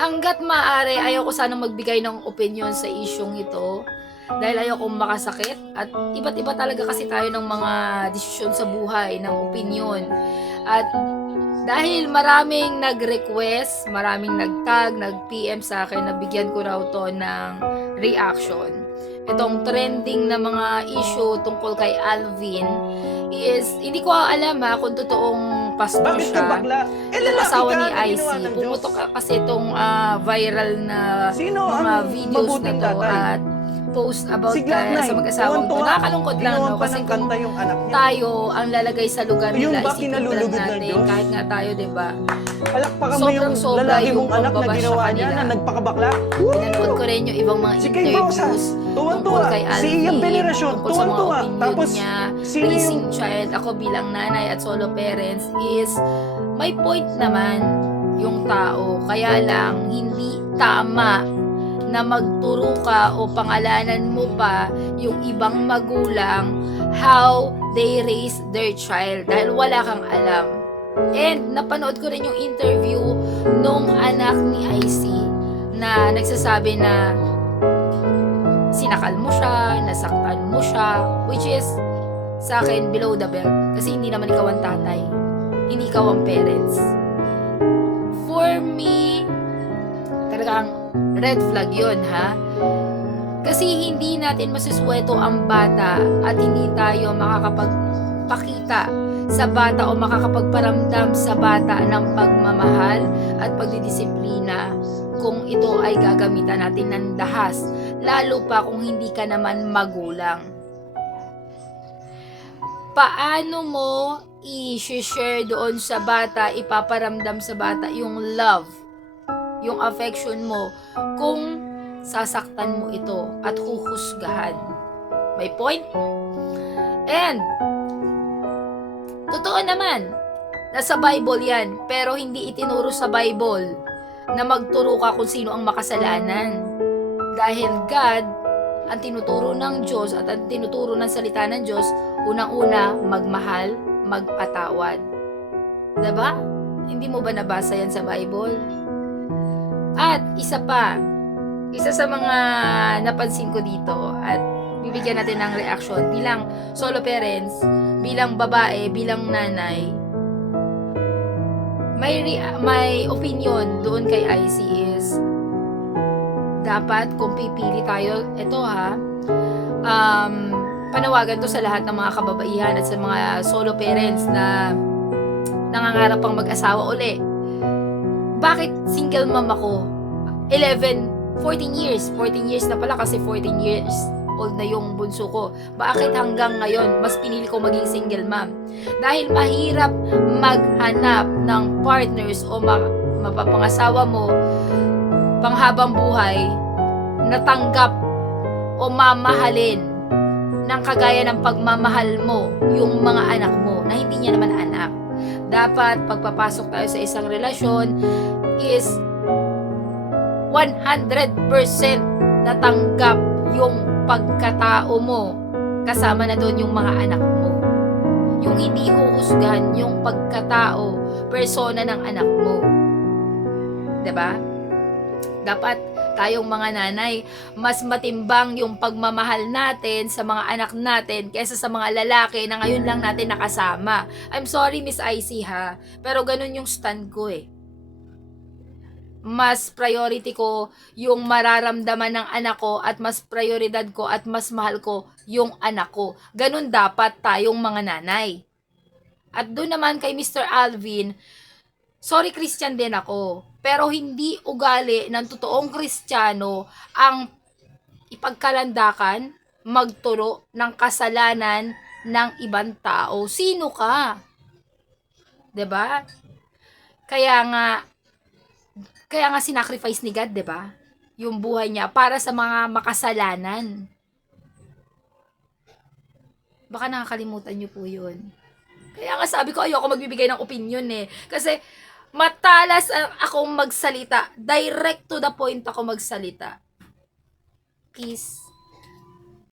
Hangga't maaari, ayoko sanang magbigay ng opinion sa isyong ito dahil ayokong makasakit at iba't iba talaga kasi tayo ng mga desisyon sa buhay, ng opinion. At dahil maraming nag-request, maraming nag-tag, nag-PM sa akin na bigyan ko raw to ng reaction. Itong trending na mga issue tungkol kay Alvin is, hindi ko alam kung totoong pastor Bakit ka siya. bakla? Yung asawa ni na IC, ginawa ng Diyos. pumutok kasi itong viral na Sino mga ang videos na mabuting to tatay? at post about Si Glock9, sa mag-asawang to. tuwan-tuwa Nakakalungkot ako. lang, Ginawan no? pa Kasi ng kung kanta yung anak niya. tayo ang lalagay sa lugar Yung nila, ba isipin lang kinalulugod ng natin, Diyos? kahit nga tayo, diba? Palakpakan mo yung Sobrang-sobra lalaki yung mong anak na pagbabash ginawa sa niya kanila. na nagpakabakla. Pinanood ko rin yung ibang mga Si Kay Bausa, interviews tuwan-tuwa. tungkol kay Si Alvin, Ian Veneracion, tungkol sa mga tuwan-tuwa. opinion Tapos, niya, sino yung- raising child. Ako bilang nanay at solo parents is, may point naman yung tao. Kaya lang, hindi tama na magturo ka o pangalanan mo pa yung ibang magulang how they raise their child dahil wala kang alam. And napanood ko rin yung interview nung anak ni IC na nagsasabi na sinakal mo siya, nasaktan mo siya, which is sa akin below the belt kasi hindi naman ikaw ang tatay, hindi ikaw ang parents. For me, talagang red flag yun, ha? Kasi hindi natin masusweto ang bata at hindi tayo makakapagpakita sa bata o makakapagparamdam sa bata ng pagmamahal at pagdidisiplina kung ito ay gagamitan natin ng dahas, lalo pa kung hindi ka naman magulang. Paano mo i-share doon sa bata, ipaparamdam sa bata yung love, yung affection mo, kung sasaktan mo ito at huhusgahan? May point? And totoo naman, nasa Bible yan, pero hindi itinuro sa Bible na magturo ka kung sino ang makasalanan. Dahil God, ang tinuturo ng Diyos at ang tinuturo ng salita ng Diyos, unang-una, magmahal, magpatawad. Diba? Hindi mo ba nabasa yan sa Bible? At isa pa, isa sa mga napansin ko dito at bibigyan natin ng reaction bilang solo parents, bilang babae, bilang nanay, may opinion doon kay IC is dapat kung pipili tayo, ito panawagan to sa lahat ng mga kababaihan at sa mga solo parents na nangangarap pang mag-asawa uli. Bakit single mom ako? 14 years na pala kasi 14 years old na yung bunso ko. Bakit hanggang ngayon mas pinili ko maging single mom? Dahil mahirap maghanap ng partners o mapapangasawa mo panghabang buhay na tanggap o mamahalin ng kagaya ng pagmamahal mo yung mga anak mo na hindi niya naman anak. Dapat pagpapasok tayo sa isang relasyon is 100% natanggap yung pagkatao mo, kasama na doon yung mga anak mo. Yung hindi huhusgahan yung pagkatao, persona ng anak mo. 'Di ba? Dapat tayong mga nanay, mas matimbang yung pagmamahal natin sa mga anak natin kaysa sa mga lalaki na ngayon lang natin nakasama. I'm sorry, Miss IC, pero ganun yung stand ko eh. Mas priority ko yung mararamdaman ng anak ko at mas prioridad ko at mas mahal ko yung anak ko. Ganun dapat tayong mga nanay. At doon naman kay Mr. Alvin, sorry, Christian din ako, pero hindi ugali ng totoong Kristiyano ang ipagkalandakan, magturo ng kasalanan ng ibang tao. Sino ka? 'Di ba? Kaya nga sinacrifice ni God, 'di ba? Yung buhay niya para sa mga makasalanan. Baka nakakalimutan niyo po 'yun. Kaya nga sabi ko ayoko magbibigay ng opinion eh. Kasi matalas akong magsalita. Direct to the point ako magsalita. Peace.